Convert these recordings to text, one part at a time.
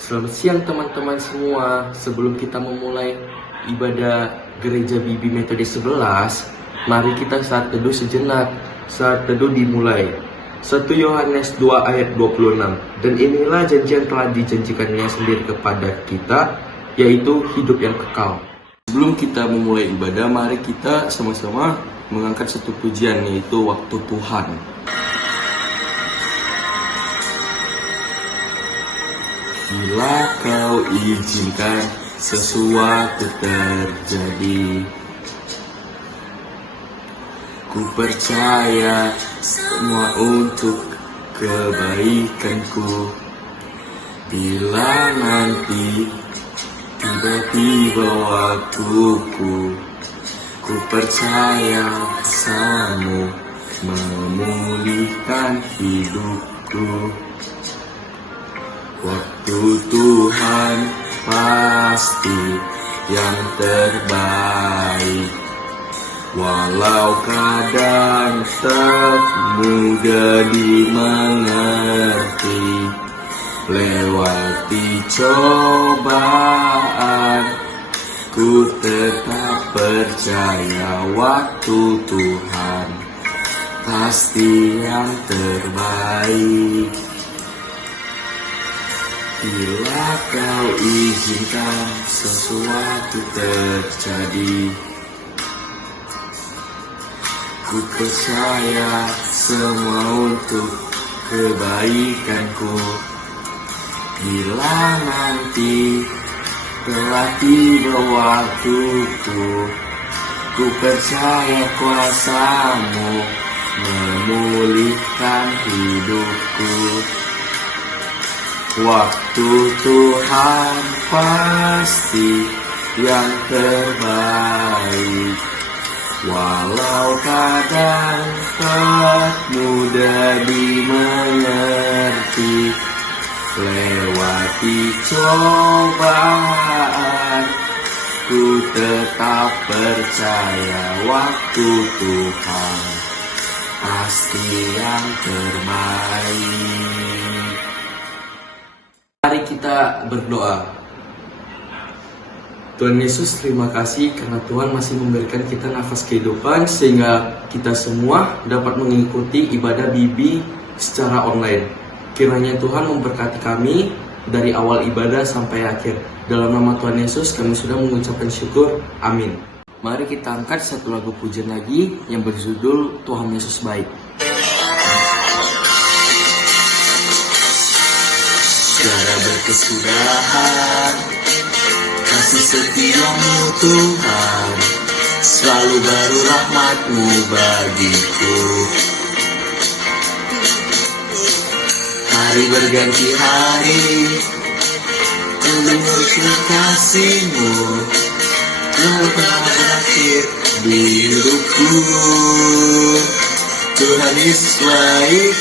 Selamat siang teman-teman semua. Sebelum kita memulai ibadah gereja Bibi Metode 11, mari kita saat teduh sejenak. Saat teduh dimulai. 1 Yohanes 2 ayat 26. Dan inilah janji yang telah dijanjikannya sendiri kepada kita, yaitu hidup yang kekal. Sebelum kita memulai ibadah, mari kita sama-sama mengangkat satu pujian, yaitu Waktu Tuhan. Bila kau izinkan sesuatu terjadi, ku percaya semua untuk kebaikanku. Bila nanti tiba-tiba waktuku, ku percaya kuasamu memulihkan hidupku. Waktu Tuhan pasti yang terbaik, walau kadang tak mudah dimengerti. Lewati cobaan, ku tetap percaya waktu Tuhan pasti yang terbaik. Bila kau izinkan sesuatu terjadi, ku percaya semua untuk kebaikanku. Bila nanti telah tiba waktuku, ku percaya kuasamu memulihkan hidupku. Waktu Tuhan pasti yang terbaik, walau kadang tak mudah dimengerti. Lewati cobaan, ku tetap percaya waktu Tuhan pasti yang terbaik. Mari kita berdoa. Tuhan Yesus, terima kasih karena Tuhan masih memberikan kita nafas kehidupan sehingga kita semua dapat mengikuti ibadah Bibi secara online. Kiranya Tuhan memberkati kami dari awal ibadah sampai akhir. Dalam nama Tuhan Yesus kami sudah mengucapkan syukur. Amin. Mari kita angkat satu lagu pujian lagi yang berjudul Tuhan Yesus Baik. Segala berkesudahan, kasih setiamu Tuhan, selalu baru rahmat-Mu bagiku. Hari berganti hari, mendengar kasih-Mu, lalu telah berakhir di hidupku. Tuhan Yesus baik,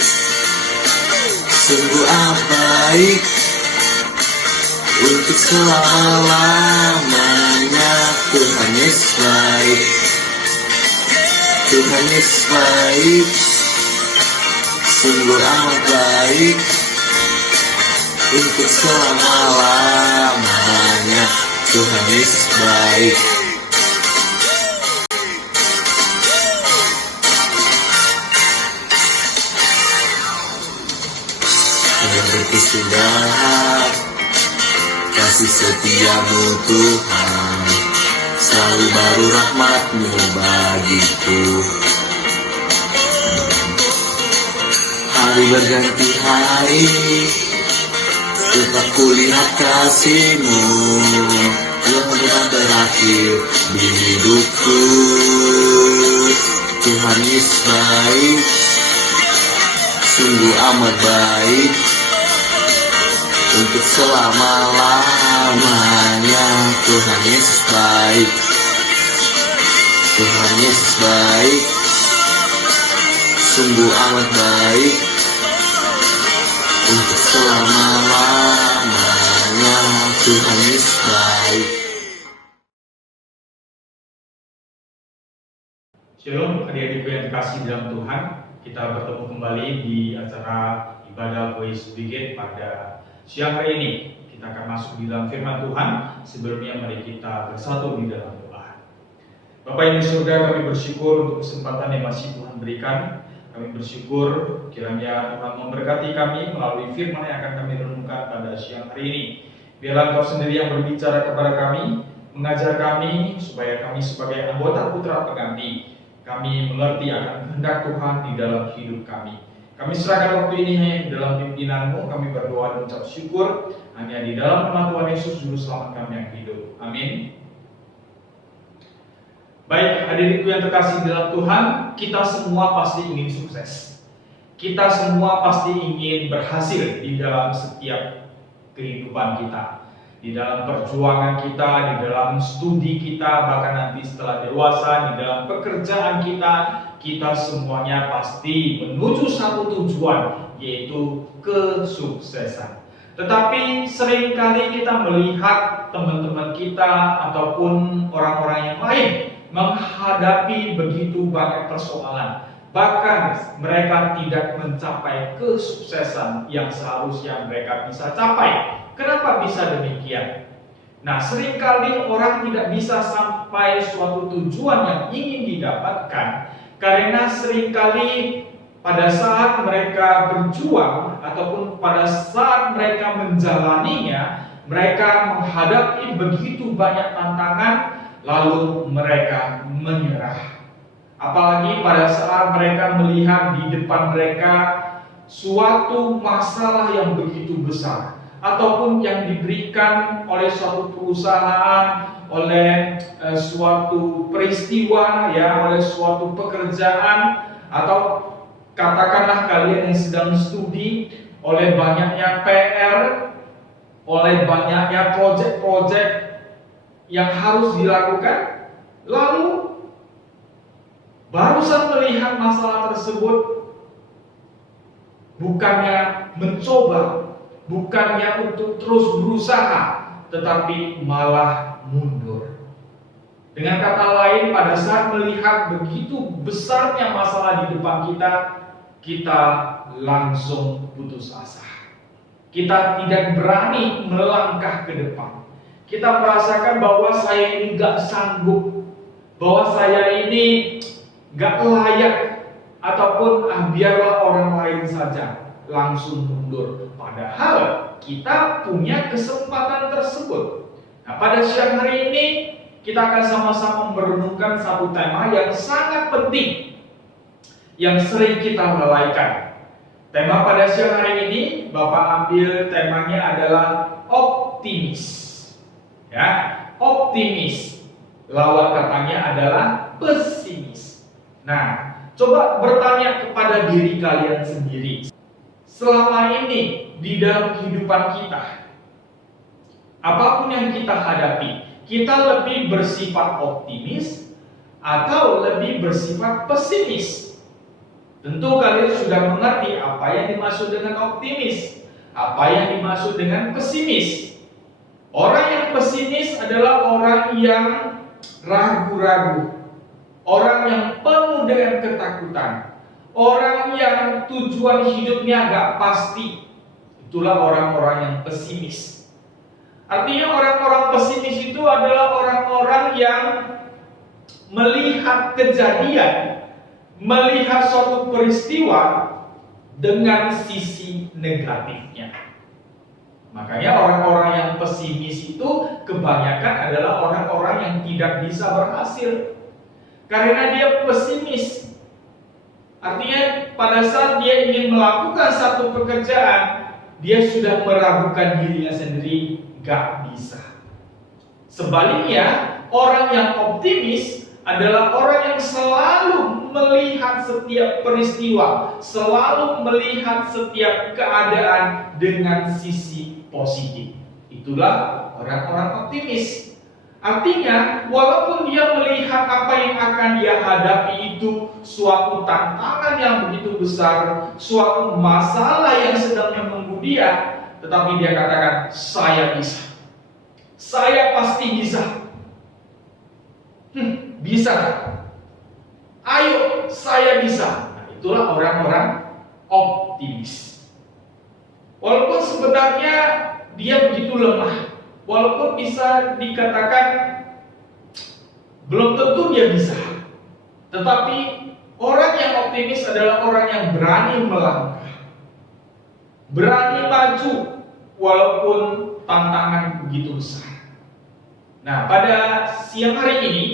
sungguh amat baik, untuk selama-lamanya. Tuhan Yesus baik, Tuhan Yesus baik, sungguh amat baik, untuk selama-lamanya. Tuhan Yesus baik. Yang berkesudahan, kasih setiamu Tuhan, selalu baru rahmat-Mu bagiku. Hari berganti hari, tetap kulihat kasih-Mu yang telah berakhir di hidupku. Tuhan Yesus baik, sungguh amat baik, untuk selama-lamanya. Tuhan Yesus baik, Tuhan Yesus baik, sungguh amat baik, untuk selama-lamanya. Tuhan Yesus baik. Shalom adik-adikku yang dikasih dalam Tuhan. Kita bertemu kembali di acara ibadah Voice Weekend pada siang hari ini. Kita akan masuk di dalam firman Tuhan. Sebelumnya mari kita bersatu di dalam doa. Bapa yang di surga, kami bersyukur untuk kesempatan yang masih Tuhan berikan. Kami bersyukur kiranya Tuhan memberkati kami melalui firman yang akan kami renungkan pada siang hari ini. Biarlah Engkau sendiri yang berbicara kepada kami, mengajar kami supaya kami sebagai anggota putra pengganti, kami mengerti akan kehendak Tuhan di dalam hidup kami. Kami serahkan waktu ini hanya di dalam pimpinan-Mu. Kami berdoa dan ucap syukur hanya di dalam nama Tuhan Yesus Juru Selamat kami yang hidup. Amin. Baik, hadirinku yang terkasih dalam Tuhan, kita semua pasti ingin sukses. Kita semua pasti ingin berhasil di dalam setiap kehidupan kita. Di dalam perjuangan kita, di dalam studi kita, bahkan nanti setelah dewasa, di dalam pekerjaan kita semuanya pasti menuju satu tujuan, yaitu kesuksesan. Tetapi seringkali kita melihat teman-teman kita ataupun orang-orang yang lain menghadapi begitu banyak persoalan. Bahkan mereka tidak mencapai kesuksesan yang seharusnya mereka bisa capai. Kenapa bisa demikian? Nah, seringkali orang tidak bisa sampai suatu tujuan yang ingin didapatkan karena seringkali pada saat mereka berjuang ataupun pada saat mereka menjalaninya, mereka menghadapi begitu banyak tantangan, lalu mereka menyerah. Apalagi pada saat mereka melihat di depan mereka suatu masalah yang begitu besar, ataupun yang diberikan oleh suatu perusahaan, oleh suatu peristiwa, ya, oleh suatu pekerjaan, atau katakanlah kalian yang sedang studi, oleh banyaknya PR, oleh banyaknya proyek-proyek yang harus dilakukan, lalu barusan melihat masalah tersebut, bukannya mencoba, bukannya untuk terus berusaha, tetapi malah mundur. Dengan kata lain, pada saat melihat begitu besarnya masalah di depan kita langsung putus asa. Kita tidak berani melangkah ke depan. Kita merasakan bahwa saya ini gak sanggup, bahwa saya ini gak layak, ataupun biarlah orang lain saja, langsung mundur. Padahal kita punya kesempatan tersebut. Nah, pada siang hari ini kita akan sama-sama merenungkan satu tema yang sangat penting, yang sering kita lalaikan. Tema pada siang hari ini, Bapak ambil temanya adalah optimis. Ya, optimis. Lawan katanya adalah pesimis. Nah, coba bertanya kepada diri kalian sendiri. Selama ini di dalam kehidupan kita, apapun yang kita hadapi, kita lebih bersifat optimis atau lebih bersifat pesimis? Tentu kalian sudah mengerti apa yang dimaksud dengan optimis, apa yang dimaksud dengan pesimis. Orang yang pesimis adalah orang yang ragu-ragu, orang yang penuh dengan ketakutan, orang yang tujuan hidupnya gak pasti. Itulah orang-orang yang pesimis. Artinya orang-orang pesimis itu adalah orang-orang yang melihat kejadian, melihat suatu peristiwa dengan sisi negatifnya. Makanya orang-orang yang pesimis itu kebanyakan adalah orang-orang yang tidak bisa berhasil. Karena dia pesimis. Artinya pada saat dia ingin melakukan satu pekerjaan, dia sudah meragukan dirinya sendiri, gak bisa. Sebaliknya, orang yang optimis adalah orang yang selalu melihat setiap peristiwa, selalu melihat setiap keadaan dengan sisi positif. Itulah orang-orang optimis. Artinya, walaupun dia melihat apa yang akan dia hadapi itu suatu tantangan yang begitu besar, suatu masalah yang sedang menunggu dia, tetapi dia katakan, saya bisa. Saya pasti bisa. Bisa. Ayo, saya bisa. Nah, itulah orang-orang optimis. Walaupun sebenarnya dia begitu lemah. Walaupun bisa dikatakan belum tentu dia bisa. Tetapi orang yang optimis adalah orang yang berani melangkah, berani maju walaupun tantangan begitu besar. Nah, pada siang hari ini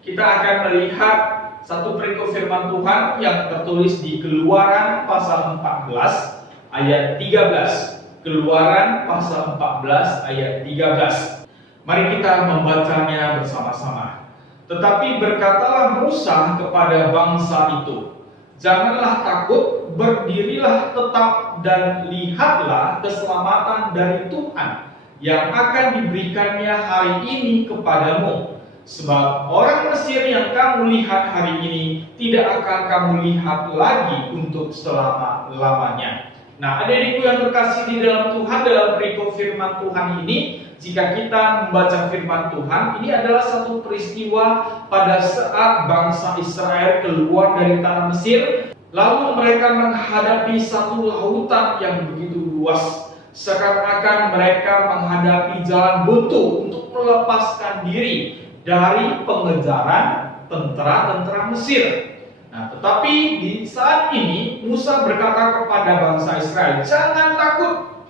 kita akan melihat satu perikop firman Tuhan yang tertulis di Keluaran pasal 14 ayat 13. Keluaran pasal 14 ayat 13. Mari kita membacanya bersama-sama. Tetapi berkatalah Musa kepada bangsa itu, janganlah takut, berdirilah tetap dan lihatlah keselamatan dari Tuhan yang akan diberikannya hari ini kepadamu. Sebab orang Mesir yang kamu lihat hari ini tidak akan kamu lihat lagi untuk selama-lamanya. Nah, adik-adikku yang terkasih di dalam Tuhan, dalam perikop firman Tuhan ini, jika kita membaca firman Tuhan, ini adalah satu peristiwa pada saat bangsa Israel keluar dari tanah Mesir, lalu mereka menghadapi satu lautan yang begitu luas. Seakan-akan mereka menghadapi jalan buntu untuk melepaskan diri dari pengejaran tentara-tentara Mesir. Nah, tetapi di saat ini Musa berkata kepada bangsa Israel, jangan takut,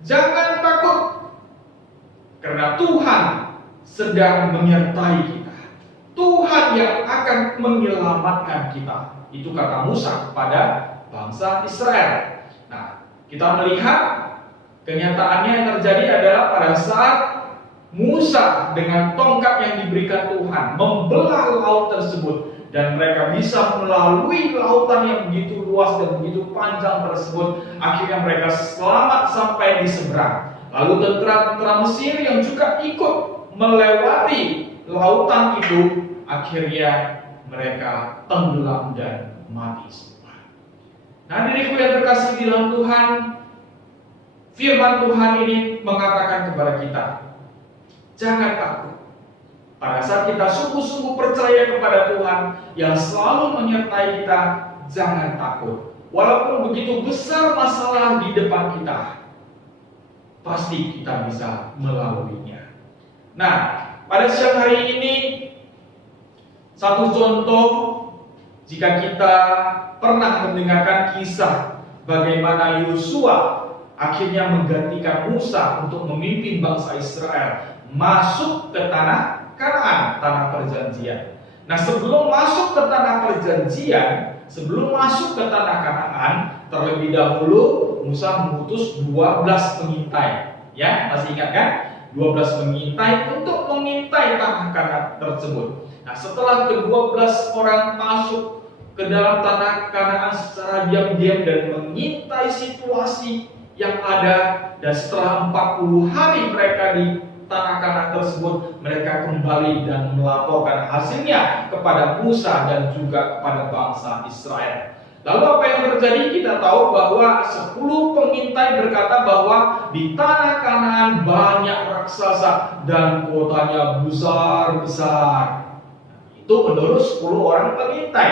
jangan takut, karena Tuhan sedang menyertai kita. Tuhan yang akan menyelamatkan kita. Itu kata Musa kepada bangsa Israel. Nah, kita melihat kenyataannya yang terjadi adalah pada saat Musa dengan tongkat yang diberikan Tuhan membelah laut tersebut, dan mereka bisa melalui lautan yang begitu luas dan begitu panjang tersebut. Akhirnya mereka selamat sampai di seberang. Lalu tentara-tentara Mesir yang juga ikut melewati lautan itu, akhirnya mereka tenggelam dan mati semua. Nah, diriku yang terkasih di dalam Tuhan, firman Tuhan ini mengatakan kepada kita, jangan takut. Pada saat kita sungguh-sungguh percaya kepada Tuhan yang selalu menyertai kita, jangan takut. Walaupun begitu besar masalah di depan kita, pasti kita bisa melaluinya. Nah, pada siang hari ini, satu contoh jika kita pernah mendengarkan kisah bagaimana Yosua akhirnya menggantikan Musa untuk memimpin bangsa Israel masuk ke tanah Kanaan, tanah perjanjian. Nah, sebelum masuk ke tanah perjanjian, sebelum masuk ke tanah Kanaan, terlebih dahulu Musa mengutus 12 pengintai. Ya, masih ingat kan? 12 pengintai untuk mengintai tanah Kanaan tersebut. Nah, setelah ke-12 orang masuk ke dalam tanah Kanaan secara diam-diam dan mengintai situasi yang ada, dan setelah 40 hari mereka di tanah Kanaan tersebut, mereka kembali dan melaporkan hasilnya kepada Musa dan juga kepada bangsa Israel. Lalu apa yang terjadi? Kita tahu bahwa 10 pengintai berkata bahwa di tanah Kanaan banyak raksasa dan kotanya besar-besar. Itu menurut 10 orang pengintai.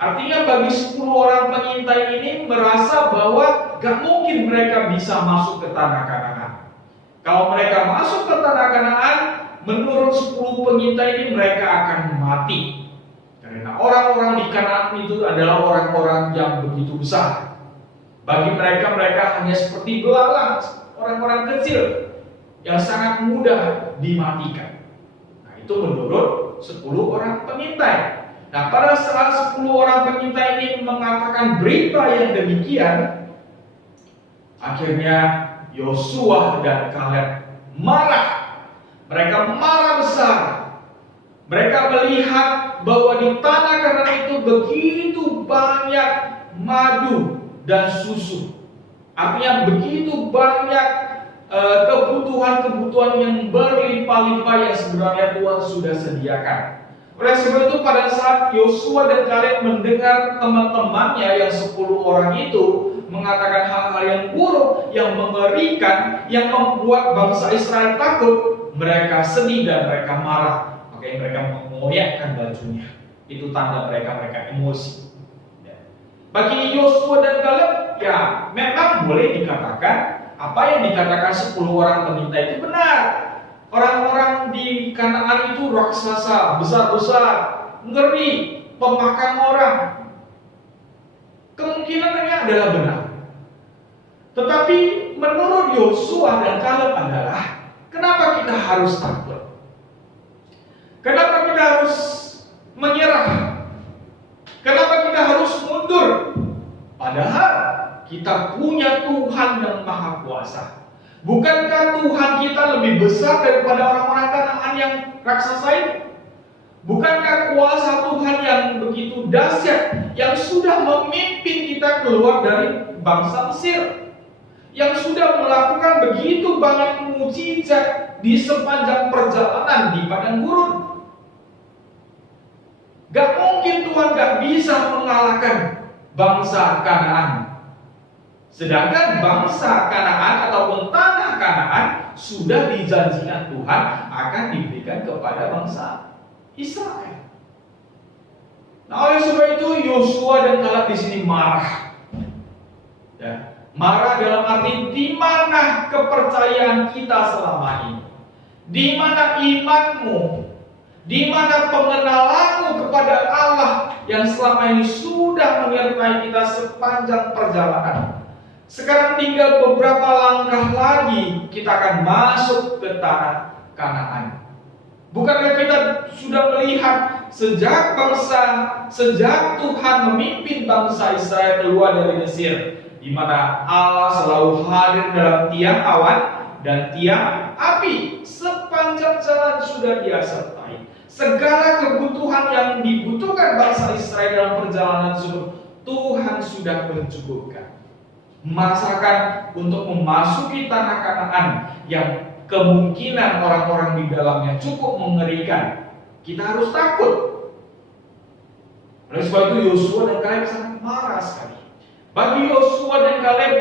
Artinya bagi 10 orang pengintai ini merasa bahwa gak mungkin mereka bisa masuk ke tanah Kanaan. Kalau mereka masuk ke tanah Kanaan, menurut 10 pengintai ini mereka akan mati. Karena orang-orang di Kanaan itu adalah orang-orang yang begitu besar. Bagi mereka, mereka hanya seperti belalang, orang-orang kecil yang sangat mudah dimatikan. Nah, itu menurut 10 orang pengintai. Nah, pada saat 10 orang pengintai ini mengatakan berita yang demikian, akhirnya Yosua dan Kaleb marah. Mereka marah besar. Mereka melihat bahwa di tanah Kanaan itu begitu banyak madu dan susu. Artinya begitu banyak kebutuhan-kebutuhan yang berlimpah-limpah yang sebenarnya Tuhan sudah sediakan. Oleh sebab itu pada saat Yosua dan Kaleb mendengar teman-temannya yang 10 orang itu mengatakan hal-hal yang buruk, yang mengerikan, yang membuat bangsa Israel takut, mereka sedih dan mereka marah. Makanya mereka mengoyakkan bajunya. Itu tanda mereka emosi. Bagi Yosua dan Kaleb, ya memang boleh dikatakan apa yang dikatakan 10 orang pengintai itu benar. Orang-orang di Kanaan itu raksasa, besar-besar, ngeri, pemakan orang. Kemungkinannya adalah benar. Tetapi menurut Yosua dan Kaleb adalah, kenapa kita harus takut? Kenapa kita harus menyerah? Kenapa kita harus mundur? Padahal kita punya Tuhan yang Maha Kuasa. Bukankah Tuhan kita lebih besar daripada orang-orang Kanaan yang raksasa itu? Bukankah kuasa Tuhan yang begitu dahsyat, yang sudah memimpin kita keluar dari bangsa Mesir, yang sudah melakukan begitu banyak mukjizat di sepanjang perjalanan di padang gurun? Gak mungkin Tuhan gak bisa mengalahkan bangsa Kanaan. Sedangkan bangsa Kanaan ataupun tanah Kanaan sudah dijanjikan Tuhan akan diberikan kepada bangsa Israel. Nah, oleh sebab itu Yosua dan Kaleb di sini marah. Ya, marah dalam arti di mana kepercayaan kita selama ini? Di mana imanmu? Di mana pengenalanmu kepada Allah yang selama ini sudah menyertai kita sepanjang perjalanan? Sekarang tinggal beberapa langkah lagi kita akan masuk ke tanah Kanaan. Bukankah kita sudah melihat sejak Tuhan memimpin bangsa Israel keluar dari Mesir, di mana Allah selalu hadir dalam tiang awan dan tiang api, sepanjang jalan sudah Dia sertai. Segala kebutuhan yang dibutuhkan bangsa Israel dalam perjalanan tersebut Tuhan sudah mencukupkan. Masakan untuk memasuki tanah Kanaan yang kemungkinan orang-orang di dalamnya cukup mengerikan, kita harus takut. Oleh sebab itu Yosua dan Kaleb sangat marah sekali. Bagi Yosua dan Kaleb,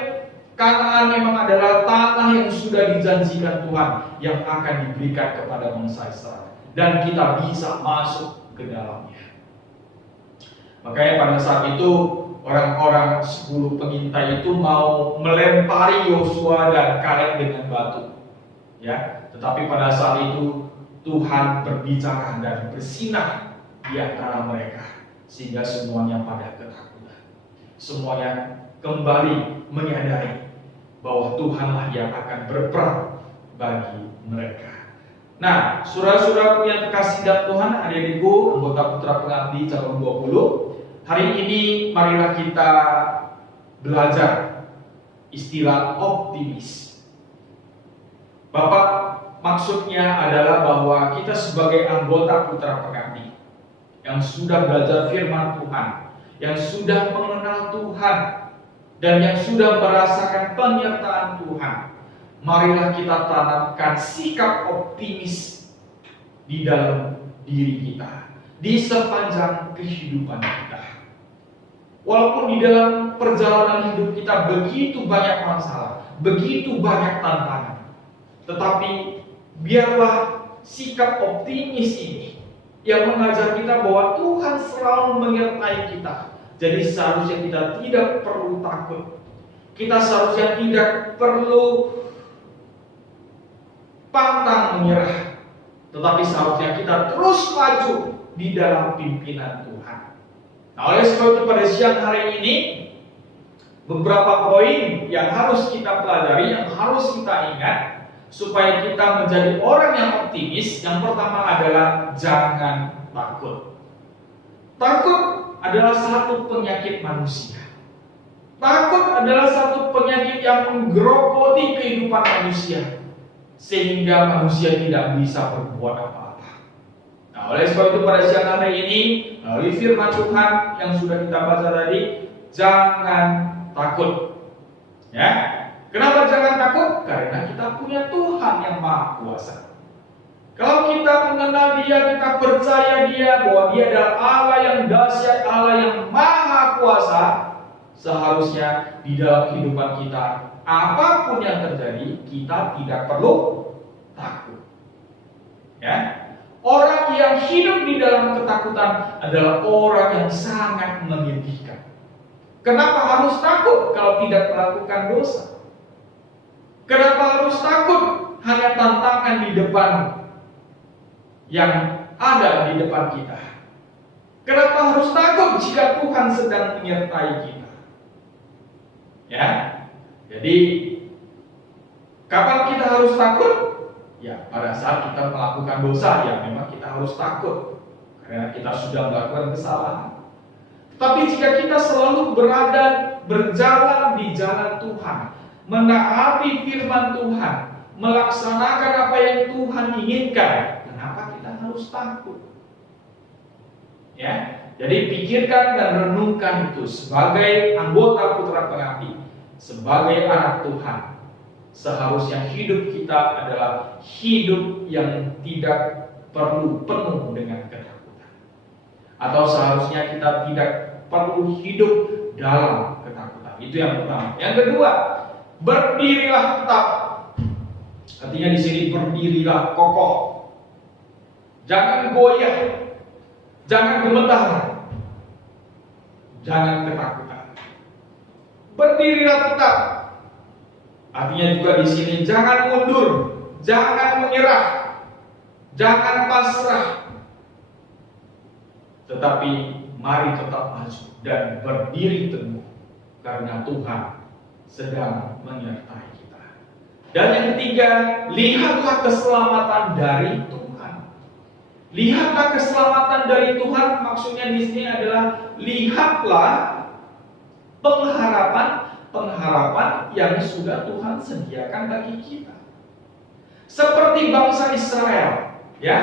Kanaan memang adalah tanah yang sudah dijanjikan Tuhan yang akan diberikan kepada bangsa Israel, dan kita bisa masuk ke dalamnya. Makanya pada saat itu orang-orang 10 pengintai itu mau melempari Yosua dan Kaleb dengan batu. Ya, tetapi pada saat itu Tuhan berbicara dan bersinar di antara mereka sehingga semuanya pada ketakutan. Semuanya kembali menyadari bahwa Tuhanlah yang akan berperang bagi mereka. Nah, saudara-saudaraku yang terkasih dalam Tuhan, adik-adikku, anggota Putra Pengabdi cabang 20, hari ini marilah kita belajar istilah optimis. Bapak, maksudnya adalah bahwa kita sebagai anggota Putra Pengabdi yang sudah belajar firman Tuhan, yang sudah mengenal Tuhan, dan yang sudah merasakan penyertaan Tuhan, marilah kita tanamkan sikap optimis di dalam diri kita, di sepanjang kehidupan kita. Walaupun di dalam perjalanan hidup kita begitu banyak masalah, begitu banyak tantangan, tetapi biarlah sikap optimis ini yang mengajar kita bahwa Tuhan selalu menyertai kita. Jadi seharusnya kita tidak perlu takut. Kita seharusnya tidak perlu pantang menyerah, tetapi seharusnya kita terus maju di dalam pimpinan Tuhan. Nah, oleh sebab itu pada siang hari ini beberapa poin yang harus kita pelajari, yang harus kita ingat supaya kita menjadi orang yang optimis. Yang pertama adalah jangan takut. Takut adalah satu penyakit manusia. Takut adalah satu penyakit yang menggerogoti kehidupan manusia sehingga manusia tidak bisa berbuat apa-apa. Nah, oleh sebab itu pada siang hari ini melalui firman Tuhan yang sudah kita baca tadi, jangan takut. Ya. Kenapa jangan takut? Karena kita punya Tuhan yang Maha Kuasa. Kalau kita mengenal Dia, kita percaya Dia bahwa Dia adalah Allah yang dahsyat, Allah yang Maha Kuasa, seharusnya di dalam kehidupan kita apapun yang terjadi, kita tidak perlu takut. Ya. Orang yang hidup di dalam ketakutan adalah orang yang sangat menyedihkan. Kenapa harus takut kalau tidak melakukan dosa? Kenapa harus takut? Hanya tantangan di depan yang ada di depan kita. Kenapa harus takut jika Tuhan sedang menyertai kita? Ya, jadi kapan kita harus takut? Ya, pada saat kita melakukan dosa, ya memang kita harus takut karena kita sudah melakukan kesalahan. Tapi jika kita selalu berjalan di jalan Tuhan, menaati firman Tuhan, melaksanakan apa yang Tuhan inginkan, kenapa kita harus takut? Ya, jadi pikirkan dan renungkan itu sebagai anggota Putra Pengabdi, sebagai anak Tuhan. Seharusnya hidup kita adalah hidup yang tidak perlu penuh dengan ketakutan. Atau seharusnya kita tidak perlu hidup dalam ketakutan. Itu yang pertama. Yang kedua, berdirilah tetap. Artinya di sini berdirilah kokoh. Jangan goyah. Jangan gemetar. Jangan ketakutan. Berdirilah tetap. Artinya juga di sini jangan mundur, jangan menyerah, jangan pasrah. Tetapi mari tetap maju dan berdiri teguh karena Tuhan sedang menyertai kita. Dan yang ketiga, lihatlah keselamatan dari Tuhan. Lihatlah keselamatan dari Tuhan, maksudnya di sini adalah lihatlah pengharapan yang sudah Tuhan sediakan bagi kita. Seperti bangsa Israel, ya.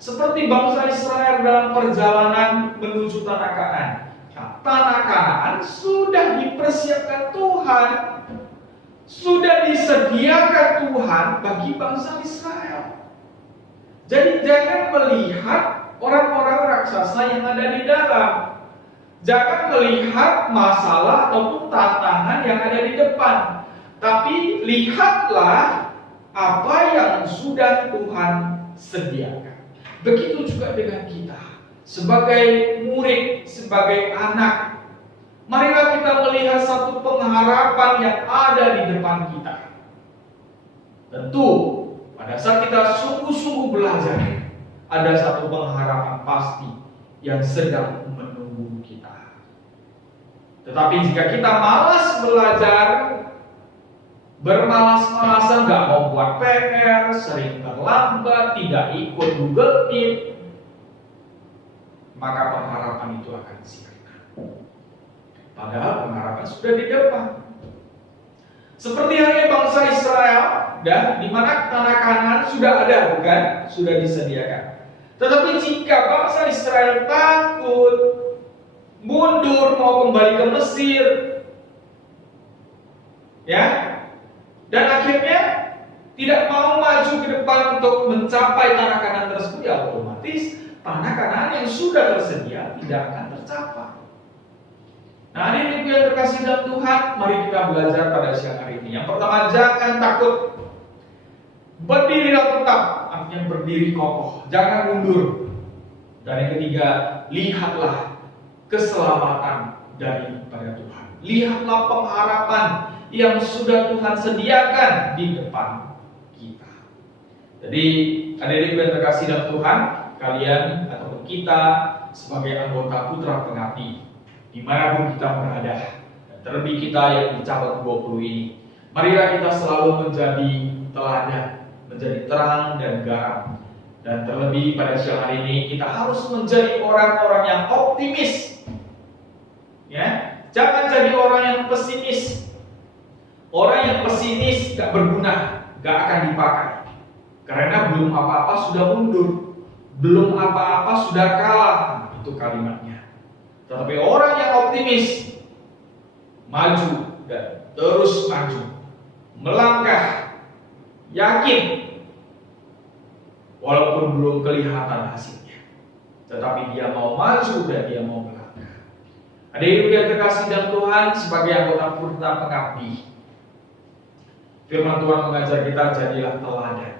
Seperti bangsa Israel dalam perjalanan menuju tanah Kanaan. Nah, tanah Kanaan sudah dipersiapkan Tuhan, sudah disediakan Tuhan bagi bangsa Israel. Jadi jangan melihat orang-orang raksasa yang ada di dalam. Jangan melihat masalah ataupun tantangan yang ada di depan. Tapi lihatlah apa yang sudah Tuhan sediakan. Begitu juga dengan kita. Sebagai murid, sebagai anak. Marilah kita melihat satu pengharapan yang ada di depan kita. Tentu, pada saat kita sungguh-sungguh belajar, ada satu pengharapan pasti yang sedang menunggu kita. Tetapi jika kita malas belajar, bermalas-malasan, gak mau buat PR, sering terlambat, tidak ikut Google Meet, maka pengharapan itu akan sirna. Padahal pengharapan sudah di depan. Seperti halnya bangsa Israel, dan di mana tanah Kanaan sudah ada, bukan? Sudah disediakan. Tetapi jika bangsa Israel takut, mundur, mau kembali ke Mesir, ya, dan akhirnya tidak mau maju ke depan untuk mencapai tanah Kanaan tersebut, ya otomatis tanah Kanaan yang sudah tersedia tidak akan tercapai. Nah, ini yang terkasih dalam Tuhan, mari kita belajar pada siang hari ini. Yang pertama, jangan takut. Berdirilah tetap, artinya berdiri kokoh, jangan mundur. Dan yang ketiga, lihatlah keselamatan daripada Tuhan. Lihatlah pengharapan yang sudah Tuhan sediakan di depan kita. Jadi, adik-adik yang terkasih dalam Tuhan, kalian ataupun kita sebagai anggota Putra Pengabdi, dimanapun kita berada, terlebih kita yang di cabang 20 ini, marilah kita selalu menjadi teladan, menjadi terang dan garam. Dan terlebih pada siang hari ini, kita harus menjadi orang-orang yang optimis. Ya, jangan jadi orang yang pesimis. Orang yang pesimis gak berguna, gak akan dipakai. Karena belum apa-apa sudah mundur, belum apa-apa sudah kalah. Itu kalimatnya. Tetapi orang yang optimis, maju dan terus maju, melangkah, yakin, walaupun belum kelihatan hasilnya, tetapi dia mau maju dan dia mau melangkah. Adik-adik yang terkasih dalam Tuhan, sebagai anggota Putra Pengabdi, firman Tuhan mengajar kita, jadilah teladan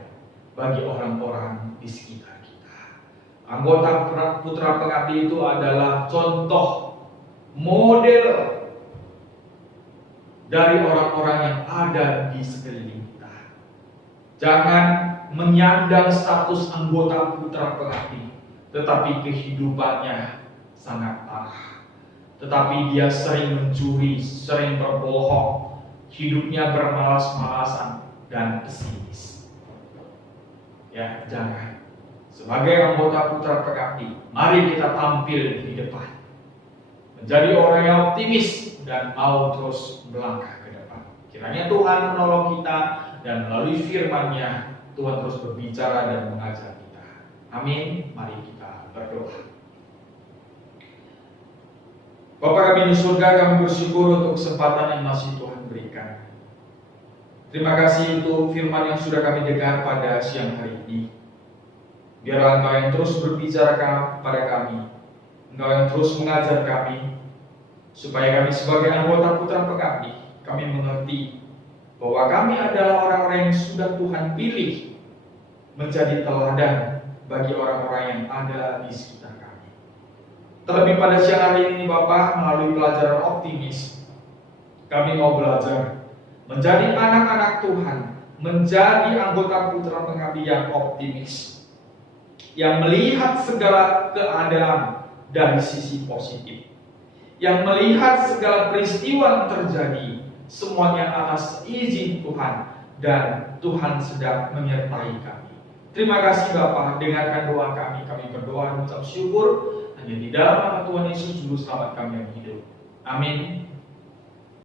bagi orang-orang di sekitar kita. Anggota Putra Pengabdi itu adalah contoh, model dari orang-orang yang ada di sekeliling kita. Jangan menyandang status anggota putra pengabdi, tetapi kehidupannya sangat parah. Tetapi dia sering mencuri, sering berbohong, hidupnya bermalas-malasan dan pesimis. Ya, jangan. Sebagai anggota putra pengabdi, mari kita tampil di depan. Menjadi orang yang optimis dan mau terus melangkah ke depan. Kiranya Tuhan menolong kita dan melalui firman-Nya Tuhan terus berbicara dan mengajar kita. Amin. Mari kita berdoa. Bapa kami di surga, kami bersyukur untuk kesempatan yang masih Tuhan berikan. Terima kasih untuk firman yang sudah kami dengar pada siang hari ini. Biarlah Engkau yang terus berbicara kepada kami, Engkau yang terus mengajar kami, supaya kami sebagai anggota putra pengabdi, kami mengerti bahwa kami adalah orang-orang yang sudah Tuhan pilih menjadi teladan bagi orang-orang yang ada di sekitar kami. Terlebih pada siang hari ini Bapak, melalui pelajaran optimis, kami mau belajar menjadi anak-anak Tuhan, menjadi anggota putra pengabdi yang optimis, yang melihat segala keadaan dari sisi positif, yang melihat segala peristiwa yang terjadi semuanya atas izin Tuhan, dan Tuhan sedang menyertai kami. Terima kasih Bapa, dengarkan doa kami berdoa mengucap syukur hanya di dalam nama Tuhan Yesus Juru Selamat kami yang hidup. Amin.